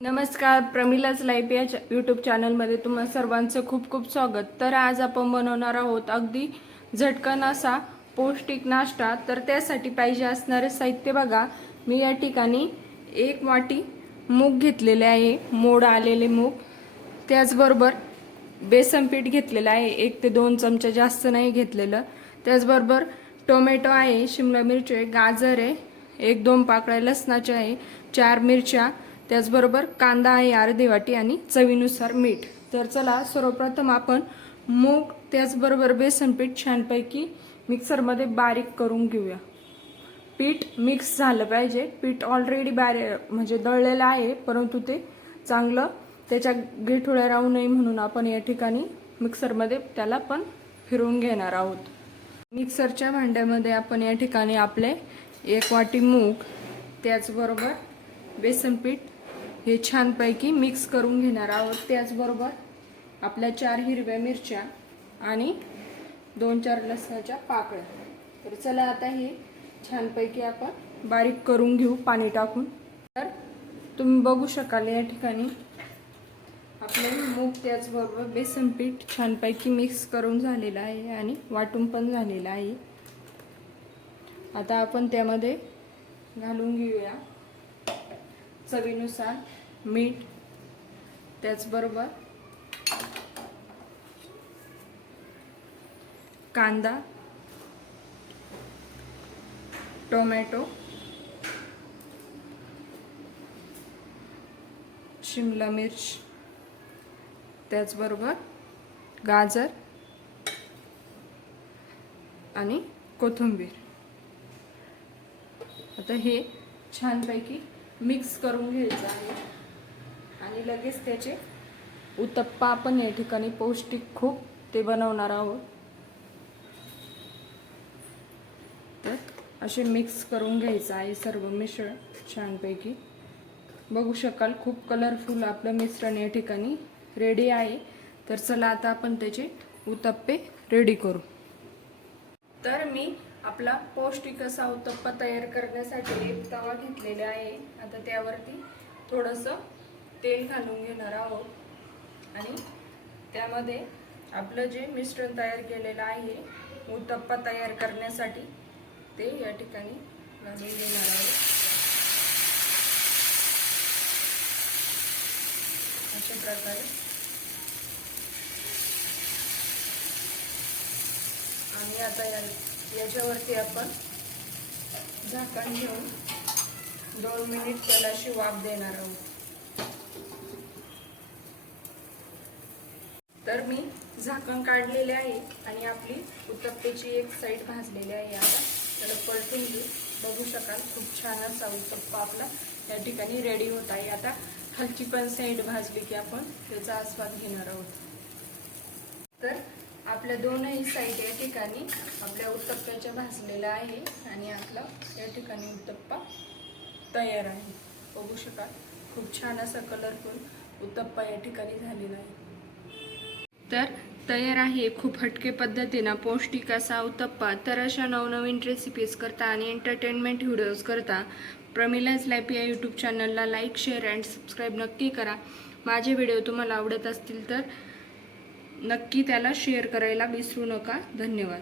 नमस्कार प्रमिलाच लाईफ या यूट्यूब चॅनलमध्ये तुम्हा सर्वांचं खूप खूप स्वागत. तर आज आपण बनवणार आहोत अगदी झटकन असा पौष्टिक नाश्ता. तर त्यासाठी पाहिजे असणारे साहित्य बघा. मी या ठिकाणी एक वाटी मूग घेतलेले आहे. मोड आलेले मूग. त्याचबरोबर बेसन पीठ घेतलेलं आहे. एक ते दोन चमचे जास्त नाही घेतलेलं. त्याचबरोबर टोमॅटो आहे शिमला मिरची आहे गाजर आहे एक दोन पाकळ्या लसणाच्या आहे चार मिरच्या त्याचबरोबर कांदा आहे अर्धी वाटी आणि चवीनुसार मीठ. तर चला सर्वप्रथम आपण मूग त्याचबरोबर बेसन पीठ छानपैकी मिक्सरमध्ये बारीक करून घेऊया. पीठ मिक्स झालं पाहिजे. पीठ ऑलरेडी बारी म्हणजे दळलेलं आहे परंतु ते चांगलं त्याच्या गेठुळ्या राहू नये म्हणून आपण या ठिकाणी मिक्सरमध्ये त्याला पण फिरवून घेणार आहोत. मिक्सरच्या भांड्यामध्ये आपण या ठिकाणी आपले एक वाटी मूग त्याचबरोबर बेसन पीठ हे छानपैकी मिक्स करून घेणार आहोत. त्याचबरोबर आपल्या चार हिरव्या मिरच्या आणि दोन चार लसणाच्या पाकळ्या. तर चला आता हे छानपैकी आपण बारीक करून घेऊ पाणी टाकून. तर तुम्ही बघू शकाल या ठिकाणी आपले मूग त्याचबरोबर बेसन पीठ छानपैकी मिक्स करून झालेलं आहे आणि वाटून पण झालेलं आहे. आता आपण त्यामध्ये घालून घेऊया चवीनुसार. मीठ त्याचबरोबर कांदा टोमॅटो शिमला मिर्च त्याचबरोबर गाजर आणि कोथिंबीर. आता हे छानपैकी मिक्स करून घ्यायचं आहे. आणि लगेच त्याचे उत्तप्पा आपण या ठिकाणी पौष्टिक खूप ते बनवणार आहोत. तर असे मिक्स करून घ्यायचं आहे सर्व मिश्रण छानपैकी. बघू शकाल खूप कलरफुल आपलं मिश्रण या ठिकाणी रेडी आहे. तर चला आता आपण त्याचे उत्तप्पे रेडी करू. तर मी आपला पौष्टिक असा उत्तप्पा तयार करण्यासाठी एक तवा घेतलेला आहे. आता त्यावरती थोडंसं तेल घालून घेणार आहोत. आणि त्यामध्ये आपलं जे मिश्रण तयार केलेलं आहे उत्तप्पा तयार करण्यासाठी ते या ठिकाणी घालून घेणार आहोत. अशा प्रकारे. आणि आता या याच्यावरती आपण झाकण घेऊन दोन मिनिट त्याला अशी वाफ देणार आहोत. तर मी झाकण काढलेले आहे आणि आपली उत्तप्पेची एक साईड भाजलेली आहे आता. त्याला पलटून घेऊ. बघू शकाल खूप छान असा उत्तप्पा आपला या ठिकाणी रेडी होत आहे. आता हलकी पण साईड भाजली की आपण त्याचा आस्वाद घेणार आहोत. तर आपल्या दोनही साईड या ठिकाणी आपल्या उत्तप्प्याच्या भाजलेला आहे आणि आपला या ठिकाणी उत्तप्पा तयार आहे. बघू शकाल खूप छान असा कलरफुल उत्तप्पा या ठिकाणी झालेला आहे. तर तयार आहे. खूप हटके पद्धतीनं पौष्टिक असा उत्तप्पा तर अशा नवनवीन रेसिपीज करता आणि एंटरटेनमेंट व्हिडिओज करता. प्रमिलाज लाईफ या यूट्यूब चॅनलला लाईक शेअर अँड सबस्क्राईब नक्की करा. माझे व्हिडिओ तुम्हाला आवडत असतील तर नक्की त्याला शेअर करायला विसरू नका. धन्यवाद.